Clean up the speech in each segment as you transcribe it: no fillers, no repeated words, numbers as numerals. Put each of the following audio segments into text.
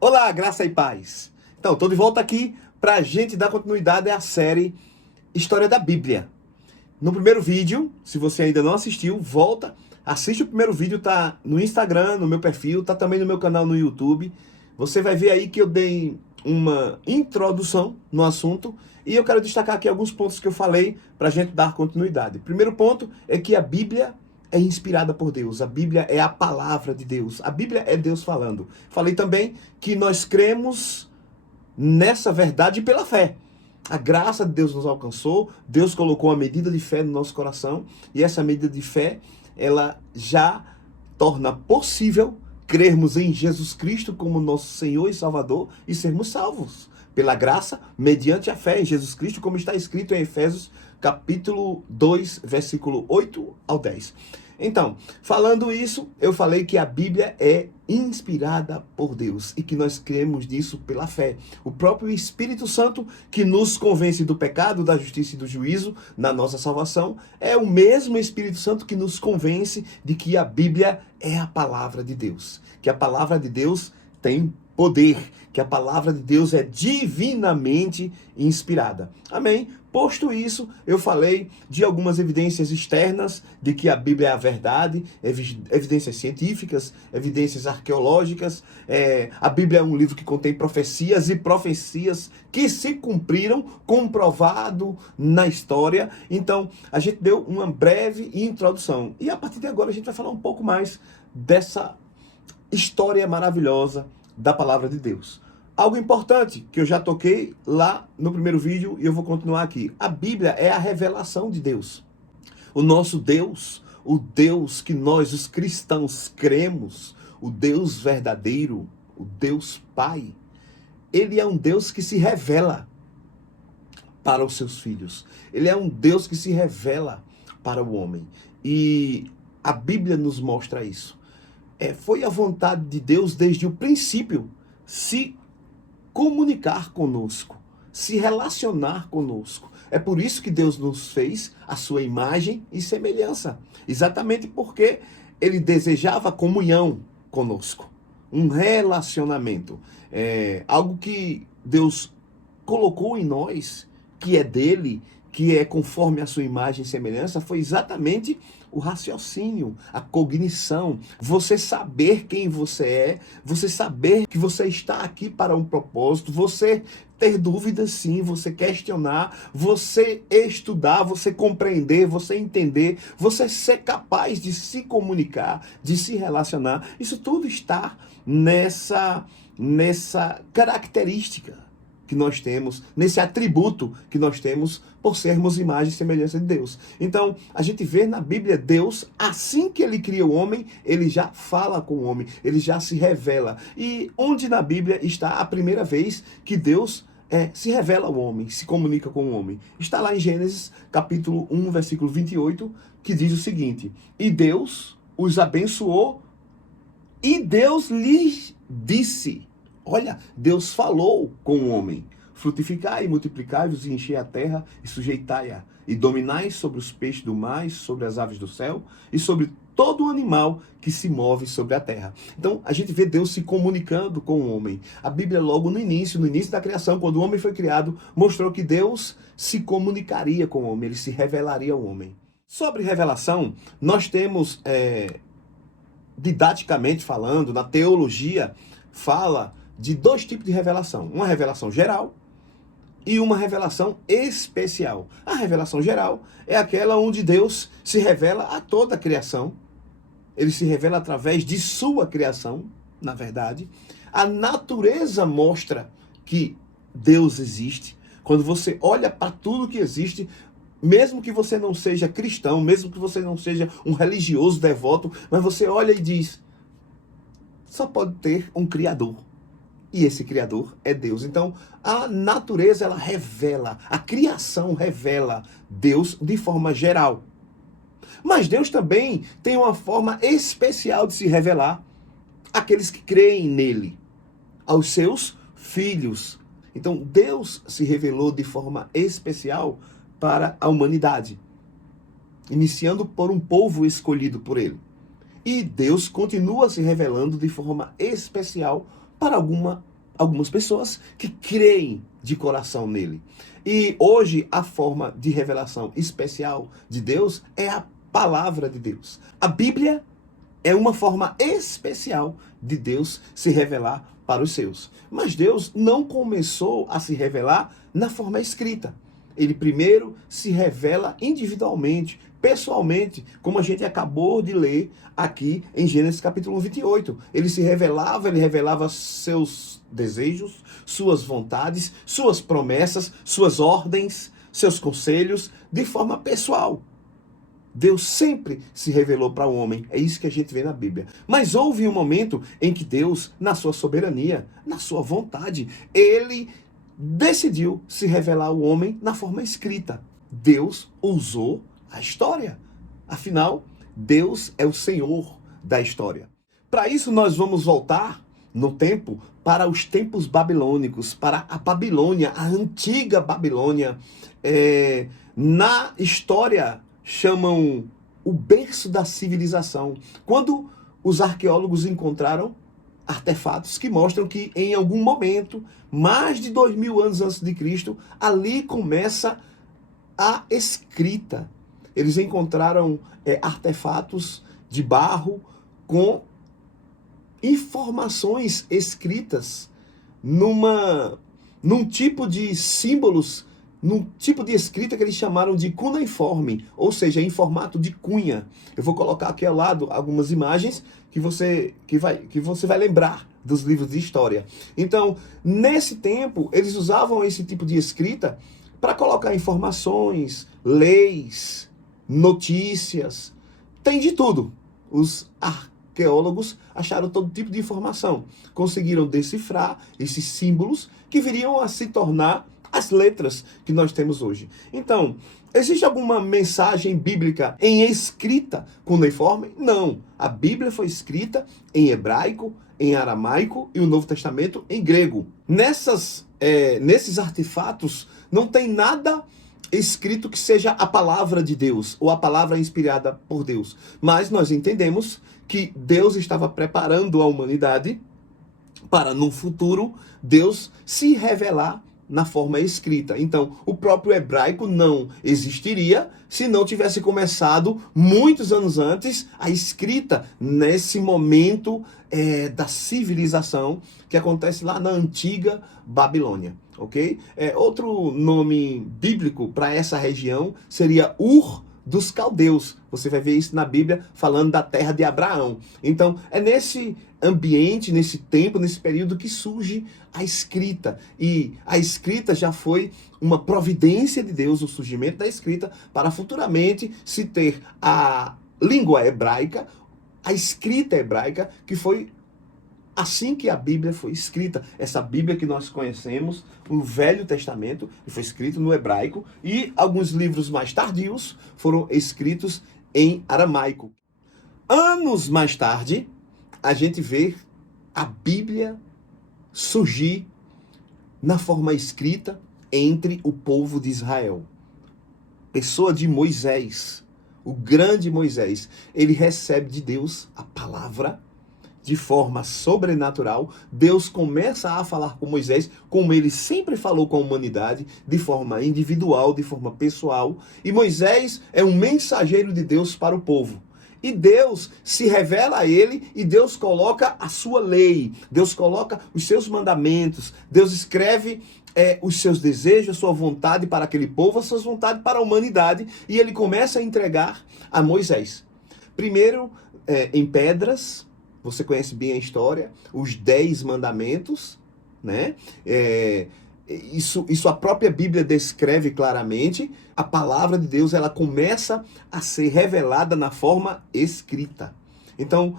Olá, graça e paz. Então, estou de volta aqui para a gente dar continuidade à série História da Bíblia. No primeiro vídeo, se você ainda não assistiu, volta, assiste o primeiro vídeo, tá no Instagram, no meu perfil, tá também no meu canal no YouTube. Você vai ver aí que eu dei uma introdução no assunto e eu quero destacar aqui alguns pontos que eu falei para a gente dar continuidade. Primeiro ponto é que a Bíblia é inspirada por Deus. A Bíblia é a palavra de Deus. A Bíblia é Deus falando. Falei também que nós cremos nessa verdade pela fé. A graça de Deus nos alcançou, Deus colocou uma medida de fé no nosso coração, e essa medida de fé, ela já torna possível crermos em Jesus Cristo como nosso Senhor e Salvador e sermos salvos pela graça, mediante a fé em Jesus Cristo, como está escrito em Efésios capítulo 2, versículo 8 ao 10. Então, falando isso, eu falei que a Bíblia é inspirada por Deus e que nós cremos nisso pela fé. O próprio Espírito Santo, que nos convence do pecado, da justiça e do juízo na nossa salvação, é o mesmo Espírito Santo que nos convence de que a Bíblia é a palavra de Deus, que a palavra de Deus tem poder, que a palavra de Deus é divinamente inspirada. Amém? Posto isso, eu falei de algumas evidências externas de que a Bíblia é a verdade, evidências científicas, evidências arqueológicas. A Bíblia é um livro que contém profecias e profecias que se cumpriram, comprovado na história. Então, a gente deu uma breve introdução. E a partir de agora a gente vai falar um pouco mais dessa história maravilhosa da palavra de Deus. Algo importante que eu já toquei lá no primeiro vídeo e eu vou continuar aqui. A Bíblia é a revelação de Deus. O nosso Deus, o Deus que nós, os cristãos, cremos, o Deus verdadeiro, o Deus Pai, ele é um Deus que se revela para os seus filhos. Ele é um Deus que se revela para o homem. E a Bíblia nos mostra isso. Foi a vontade de Deus desde o princípio se comunicar conosco, se relacionar conosco. É por isso que Deus nos fez a sua imagem e semelhança. Exatamente porque ele desejava comunhão conosco, um relacionamento. Algo que Deus colocou em nós, que é dele, que é conforme a sua imagem e semelhança, foi exatamente o raciocínio, a cognição, você saber quem você é, você saber que você está aqui para um propósito, você ter dúvidas sim, você questionar, você estudar, você compreender, você entender, você ser capaz de se comunicar, de se relacionar. Isso tudo está nessa característica que nós temos, nesse atributo que nós temos por sermos imagem e semelhança de Deus. Então, a gente vê na Bíblia Deus, assim que ele cria o homem, ele já fala com o homem, ele já se revela. E onde na Bíblia está a primeira vez que Deus se revela ao homem, se comunica com o homem? Está lá em Gênesis, capítulo 1, versículo 28, que diz o seguinte: E Deus os abençoou, e Deus lhes disse... Olha, Deus falou com o homem: frutificai e multiplicai-vos e enchei a terra e sujeitai-a, e dominai sobre os peixes do mar, sobre as aves do céu e sobre todo animal que se move sobre a terra. Então, a gente vê Deus se comunicando com o homem. A Bíblia, logo no início da criação, quando o homem foi criado, mostrou que Deus se comunicaria com o homem, ele se revelaria ao homem. Sobre revelação, nós temos, didaticamente falando, na teologia, fala de dois tipos de revelação. Uma revelação geral e uma revelação especial. A revelação geral é aquela onde Deus se revela a toda a criação. Ele se revela através de sua criação, na verdade. A natureza mostra que Deus existe. Quando você olha para tudo que existe, mesmo que você não seja cristão, mesmo que você não seja um religioso devoto, mas você olha e diz: só pode ter um Criador. E esse Criador é Deus. Então, a natureza, ela revela, a criação revela Deus de forma geral. Mas Deus também tem uma forma especial de se revelar àqueles que creem nele, aos seus filhos. Então, Deus se revelou de forma especial para a humanidade, iniciando por um povo escolhido por ele. E Deus continua se revelando de forma especial para algumas pessoas que creem de coração nele. E hoje a forma de revelação especial de Deus é a palavra de Deus. A Bíblia é uma forma especial de Deus se revelar para os seus. Mas Deus não começou a se revelar na forma escrita. Ele primeiro se revela individualmente, pessoalmente, como a gente acabou de ler aqui em Gênesis capítulo 28. Ele revelava seus desejos, suas vontades, suas promessas, suas ordens, seus conselhos, de forma pessoal. Deus sempre se revelou para o homem. É isso que a gente vê na Bíblia. Mas houve um momento em que Deus, na sua soberania, na sua vontade, ele decidiu se revelar ao homem na forma escrita. Deus usou a história. Afinal, Deus é o Senhor da história. Para isso, nós vamos voltar no tempo para os tempos babilônicos, para a Babilônia, a antiga Babilônia. Na história, chamam o berço da civilização. Quando os arqueólogos encontraram artefatos que mostram que em algum momento, mais de 2000 anos antes de Cristo, ali começa a escrita. Eles encontraram artefatos de barro com informações escritas num tipo de símbolos, num tipo de escrita que eles chamaram de cuneiforme, ou seja, em formato de cunha. Eu vou colocar aqui ao lado algumas imagens que você vai lembrar dos livros de história. Então, nesse tempo, eles usavam esse tipo de escrita para colocar informações, leis, notícias, tem de tudo. Os arqueólogos acharam todo tipo de informação, conseguiram decifrar esses símbolos que viriam a se tornar as letras que nós temos hoje. Então, existe alguma mensagem bíblica em escrita cuneiforme? Não. A Bíblia foi escrita em hebraico, em aramaico e o Novo Testamento em grego. Nesses artefatos não tem nada escrito que seja a palavra de Deus ou a palavra inspirada por Deus. Mas nós entendemos que Deus estava preparando a humanidade para, no futuro, Deus se revelar na forma escrita. Então, o próprio hebraico não existiria se não tivesse começado, muitos anos antes, a escrita nesse momento da civilização que acontece lá na antiga Babilônia, ok? Outro nome bíblico para essa região seria Ur dos Caldeus. Você vai ver isso na Bíblia falando da terra de Abraão. Então, é nesse ambiente, nesse tempo, nesse período que surge a escrita. E a escrita já foi uma providência de Deus, o surgimento da escrita, para futuramente se ter a língua hebraica, a escrita hebraica, que foi assim que a Bíblia foi escrita. Essa Bíblia que nós conhecemos, o Velho Testamento, foi escrito no hebraico, e alguns livros mais tardios foram escritos em aramaico. Anos mais tarde, a gente vê a Bíblia surgir na forma escrita entre o povo de Israel. Pessoa de Moisés, o grande Moisés, ele recebe de Deus a palavra de forma sobrenatural. Deus começa a falar com Moisés, como ele sempre falou com a humanidade, de forma individual, de forma pessoal. E Moisés é um mensageiro de Deus para o povo. E Deus se revela a ele e Deus coloca a sua lei, Deus coloca os seus mandamentos, Deus escreve os seus desejos, a sua vontade para aquele povo, a sua vontade para a humanidade, e ele começa a entregar a Moisés. Primeiro, em pedras, você conhece bem a história, os 10 mandamentos, né? Isso a própria Bíblia descreve claramente. A palavra de Deus, ela começa a ser revelada na forma escrita. Então,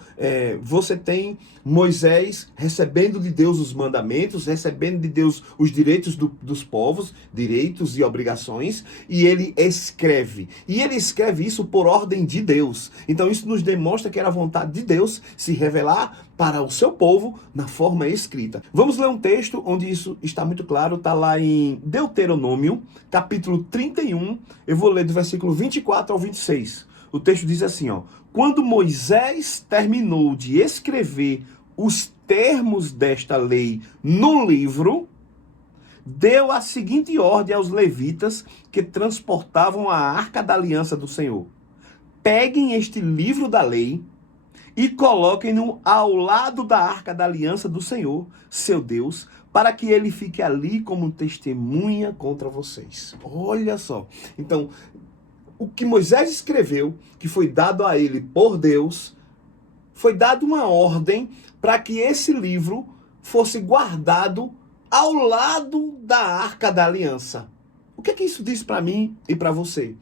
você tem Moisés recebendo de Deus os mandamentos, recebendo de Deus os direitos dos povos, direitos e obrigações, e ele escreve. E ele escreve isso por ordem de Deus. Então, isso nos demonstra que era a vontade de Deus se revelar para o seu povo na forma escrita. Vamos ler um texto onde isso está muito claro, está lá em Deuteronômio, capítulo 31, eu vou ler do versículo 24 ao 26. O texto diz assim, ó: quando Moisés terminou de escrever os termos desta lei no livro, deu a seguinte ordem aos levitas que transportavam a arca da aliança do Senhor: peguem este livro da lei e coloquem-no ao lado da arca da aliança do Senhor, seu Deus, para que ele fique ali como testemunha contra vocês. Olha só. Então, o que Moisés escreveu, que foi dado a ele por Deus, foi dado uma ordem para que esse livro fosse guardado ao lado da arca da aliança. O que é que isso diz para mim e para você?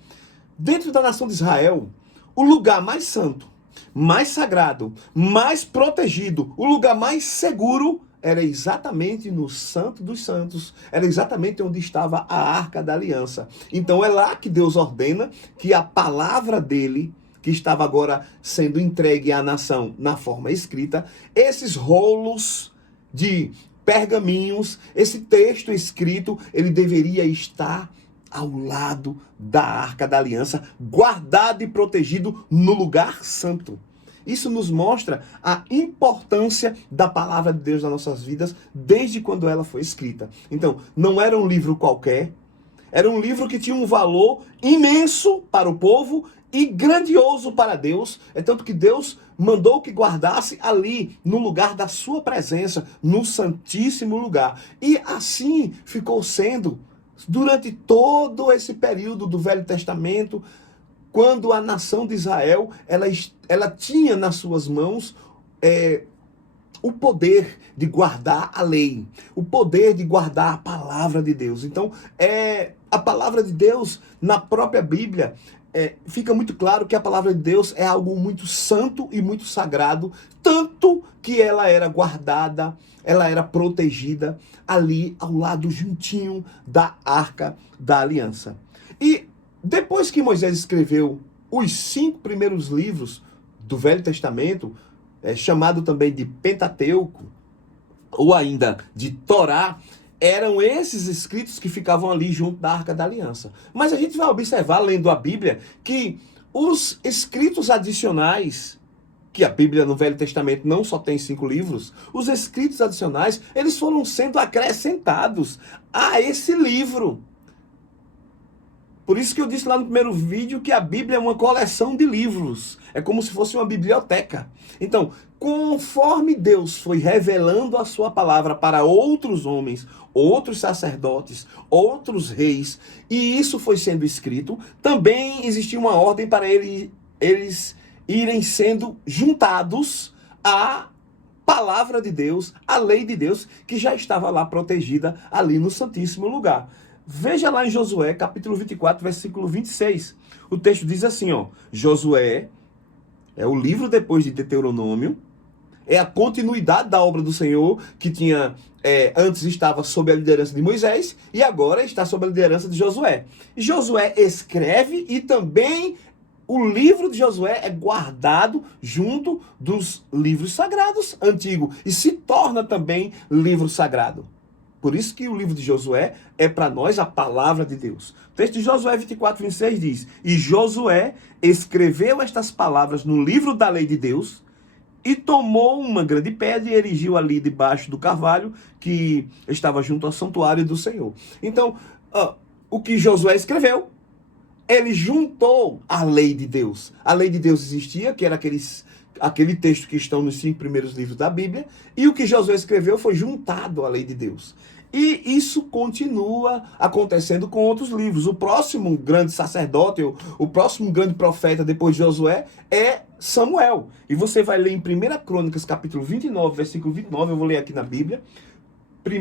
Dentro da nação de Israel, o lugar mais santo, mais sagrado, mais protegido, o lugar mais seguro era exatamente no Santo dos Santos, era exatamente onde estava a Arca da Aliança. Então é lá que Deus ordena que a palavra dele, que estava agora sendo entregue à nação na forma escrita, esses rolos de pergaminhos, esse texto escrito, ele deveria estar ao lado da Arca da Aliança, guardado e protegido no lugar santo. Isso nos mostra a importância da palavra de Deus nas nossas vidas desde quando ela foi escrita. Então, não era um livro qualquer, era um livro que tinha um valor imenso para o povo e grandioso para Deus. É tanto que Deus mandou que guardasse ali, no lugar da sua presença, no santíssimo lugar. E assim ficou sendo durante todo esse período do Velho Testamento, quando a nação de Israel, ela tinha nas suas mãos o poder de guardar a lei, o poder de guardar a palavra de Deus. Então, a palavra de Deus, na própria Bíblia, fica muito claro que a palavra de Deus é algo muito santo e muito sagrado, tanto que ela era guardada, ela era protegida ali ao lado juntinho da Arca da Aliança. E depois que Moisés escreveu os 5 primeiros livros do Velho Testamento, chamado também de Pentateuco, ou ainda de Torá, eram esses escritos que ficavam ali junto da Arca da Aliança. Mas a gente vai observar, lendo a Bíblia, que os escritos adicionais, que a Bíblia no Velho Testamento não só tem 5 livros, os escritos adicionais, eles foram sendo acrescentados a esse livro. Por isso que eu disse lá no primeiro vídeo que a Bíblia é uma coleção de livros. É como se fosse uma biblioteca. Então, conforme Deus foi revelando a sua palavra para outros homens, outros sacerdotes, outros reis, e isso foi sendo escrito, também existia uma ordem para eles irem sendo juntados à palavra de Deus, à lei de Deus, que já estava lá protegida ali no Santíssimo Lugar. Veja lá em Josué, capítulo 24, versículo 26. O texto diz assim, ó: Josué é o livro depois de Deuteronômio, é a continuidade da obra do Senhor, que antes estava sob a liderança de Moisés, e agora está sob a liderança de Josué. Josué escreve, e também o livro de Josué é guardado junto dos livros sagrados antigos, e se torna também livro sagrado. Por isso que o livro de Josué é para nós a palavra de Deus. O texto de Josué 24, 26 diz: E Josué escreveu estas palavras no livro da lei de Deus, e tomou uma grande pedra e erigiu ali debaixo do carvalho que estava junto ao santuário do Senhor. Então, o que Josué escreveu, ele juntou a lei de Deus. A lei de Deus existia, que era aquele texto que estão nos 5 primeiros livros da Bíblia, e o que Josué escreveu foi juntado à lei de Deus. E isso continua acontecendo com outros livros. O próximo grande sacerdote, o próximo grande profeta depois de Josué é Samuel. E você vai ler em 1 Crônicas, capítulo 29, versículo 29, eu vou ler aqui na Bíblia. 1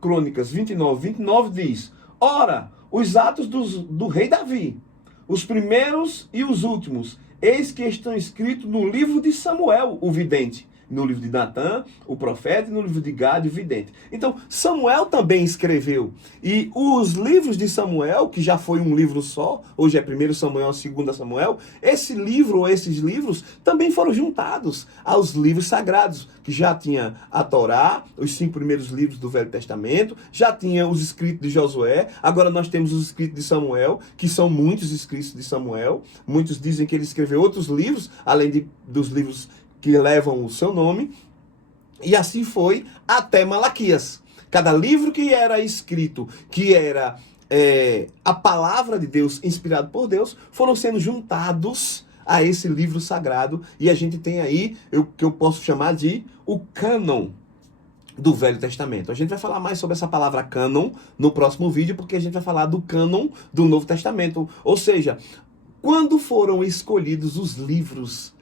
Crônicas 29, 29 diz: Ora, os atos do rei Davi, os primeiros e os últimos, eis que estão escritos no livro de Samuel, o vidente, no livro de Natã, o profeta, e no livro de Gad, o vidente. Então, Samuel também escreveu. E os livros de Samuel, que já foi um livro só, hoje é 1 Samuel, 2 Samuel, esse livro ou esses livros também foram juntados aos livros sagrados, que já tinha a Torá, os 5 primeiros livros do Velho Testamento, já tinha os escritos de Josué, agora nós temos os escritos de Samuel, que são muitos escritos de Samuel. Muitos dizem que ele escreveu outros livros, além dos livros que levam o seu nome. E assim foi até Malaquias. Cada livro que era escrito, que era a palavra de Deus, inspirado por Deus, foram sendo juntados a esse livro sagrado. E a gente tem aí o que eu posso chamar de o cânon do Velho Testamento. A gente vai falar mais sobre essa palavra cânon no próximo vídeo, porque a gente vai falar do cânon do Novo Testamento. Ou seja, quando foram escolhidos os livros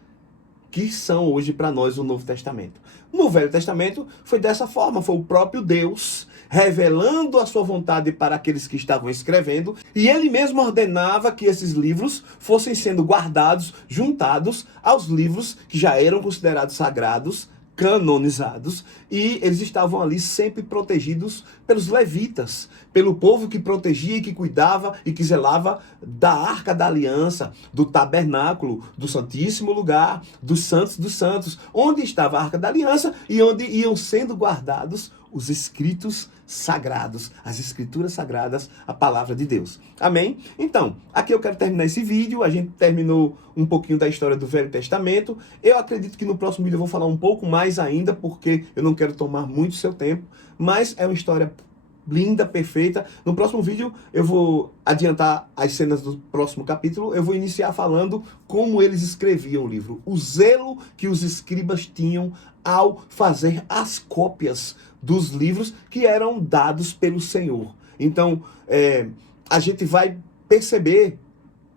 que são hoje para nós o Novo Testamento. No Velho Testamento foi dessa forma, foi o próprio Deus revelando a sua vontade para aqueles que estavam escrevendo, e ele mesmo ordenava que esses livros fossem sendo guardados, juntados aos livros que já eram considerados sagrados, canonizados, e eles estavam ali sempre protegidos pelos levitas, pelo povo que protegia e que cuidava e que zelava da Arca da Aliança, do tabernáculo, do Santíssimo Lugar, dos Santos, onde estava a Arca da Aliança e onde iam sendo guardados os escritos sagrados, as escrituras sagradas, a palavra de Deus. Amém? Então, aqui eu quero terminar esse vídeo. A gente terminou um pouquinho da história do Velho Testamento. Eu acredito que no próximo vídeo eu vou falar um pouco mais ainda, porque eu não quero tomar muito seu tempo, mas é uma história linda, perfeita. No próximo vídeo eu vou adiantar as cenas do próximo capítulo. Eu vou iniciar falando como eles escreviam o livro, o zelo que os escribas tinham ao fazer as cópias dos livros que eram dados pelo Senhor. Então, a gente vai perceber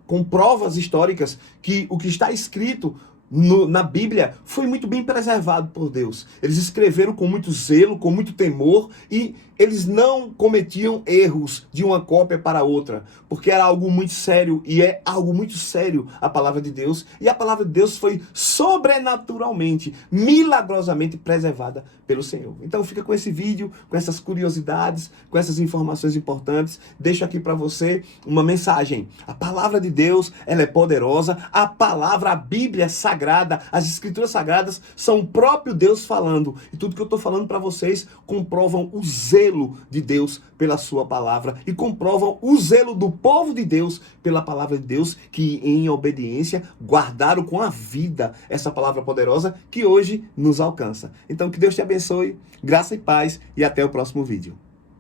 com provas históricas que o que está escrito na Bíblia foi muito bem preservado por Deus. Eles escreveram com muito zelo, com muito temor, e eles não cometiam erros de uma cópia para outra, porque era algo muito sério, e é algo muito sério a palavra de Deus, e a palavra de Deus foi sobrenaturalmente, milagrosamente preservada pelo Senhor. Então fica com esse vídeo, com essas curiosidades, com essas informações importantes. Deixo aqui para você uma mensagem. A palavra de Deus, ela é poderosa, a palavra, a Bíblia sagrada, as escrituras sagradas são o próprio Deus falando, e tudo que eu estou falando para vocês comprovam o zelo de Deus pela sua palavra e comprovam o zelo do povo de Deus pela palavra de Deus, que em obediência guardaram com a vida essa palavra poderosa que hoje nos alcança. Então que Deus te abençoe, graça e paz, e até o próximo vídeo.